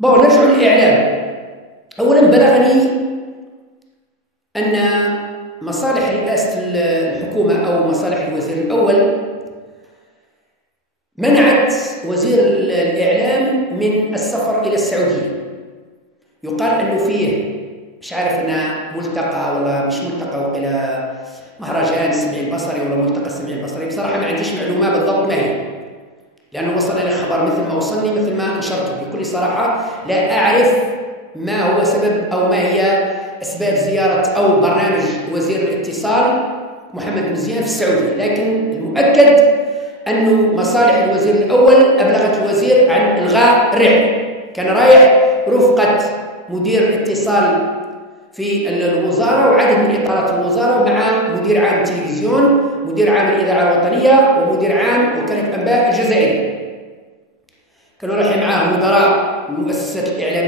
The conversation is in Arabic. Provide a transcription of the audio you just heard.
نرجع للإعلام. أولا بلغني أن مصالح رئاسة الحكومة أو مصالح الوزير الأول منعت وزير الإعلام من السفر إلى السعودية. يقال أنه فيه مش عارف أنها ملتقى ولا مش ملتقى، وإلى مهرجان السمعي البصري ولا ملتقى السمعي البصري. بصراحة ما عنديش معلومة بالضبط ما هي، لأنه وصلني الخبر مثل ما وصلني مثل ما نشرته. بكل صراحة لا أعرف ما هو سبب أو ما هي أسباب زيارة أو برنامج وزير الاتصال محمد بن زيان في السعودية، لكن المؤكد أنه مصالح الوزير الأول أبلغت الوزير عن إلغاء الرحلة. كان رايح رفقة مدير الاتصال في الوزارة وعدد من إطارات الوزارة، ومع مدير عام التلفزيون، مدير عام الإذاعة الوطنية، ومدير عام وكالة أنباء الجزائرية. كانوا رايحين معاه مدراء المؤسسات الإعلامية